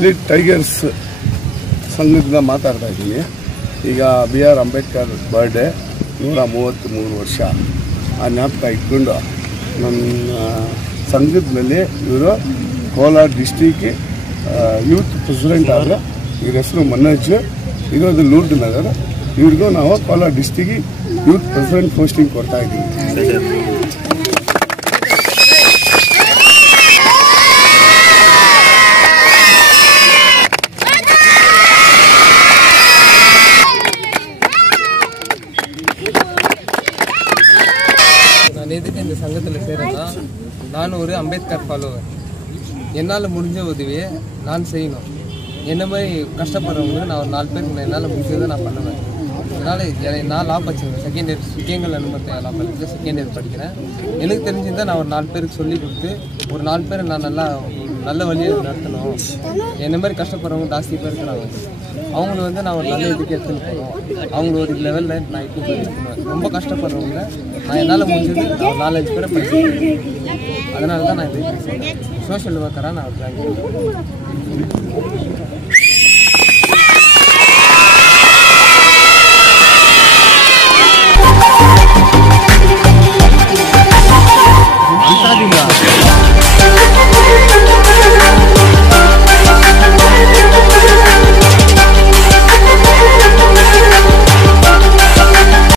ದಲಿತ್ ಟೈಗರ್ಸ್ ಸಂಘದಿಂದ ಮಾತಾಡ್ತಾ ಇದ್ದೀನಿ. ಈಗ BR ಅಂಬೇಡ್ಕರ್ ಬರ್ಡೇ 133 ವರ್ಷ ಆ ಜ್ಞಾಪಕ ಇಟ್ಕೊಂಡು ನನ್ನ ಸಂಘದಲ್ಲಿ ಇವರು ಕೋಲಾರ ಡಿಸ್ಟಿಕ್ ಯೂತ್ ಪ್ರೆಸಿಡೆಂಟ್ ಆದರೆ ಇವ್ರ ಹೆಸರು ಮನೋಜ್, ಇರೋದು ಲೂರ್ಡ್ ನಗರ. ಇವ್ರಿಗೂ ನಾವು Kolar district youth president posting ಕೊಡ್ತಾ ಇದ್ದೀವಿ. நான் எதுக்கு இந்த சங்கத்தில் சேரேன்னா, நான் ஒரு அம்பேத்கர் ஃபாலோவர். என்னால் முடிஞ்ச உதவியை நான் செய்யணும். என்ன மாதிரி கஷ்டப்படுறவங்க நான் ஒரு 4 பேருக்கு என்னால் முடிஞ்சதை நான் பண்ணுவேன். அதனால் நான் லா படிச்சிருக்கேன். செகண்ட் இயர் கேங்கல் அனுமதி லா படிச்சு செகண்ட் இயர் படிக்கிறேன். எனக்கு தெரிஞ்சிருந்தால் நான் ஒரு 4 பேருக்கு சொல்லி கொடுத்து ஒரு 4 பேரை நான் நல்ல வழியை நடத்தணும். என்ன மாதிரி கஷ்டப்படுறவங்க ஜாஸ்தி பேர் இருக்கிறாங்க. அவங்கள வந்து நான் ஒரு நல்ல இதுக்கு எடுத்துன்னு போகணும். அவங்க ஒரு லெவலில் நான் இப்போ போயிருக்கணும். ரொம்ப கஷ்டப்படுறவங்க நான் என்னால் முடிஞ்சது நான் 4-5 பேரை படிச்சிருக்கேன். அதனால தான் நான் இது சோஷியல் ஒர்க்கராக நான் ஜாயின் பண்ணுறேன்.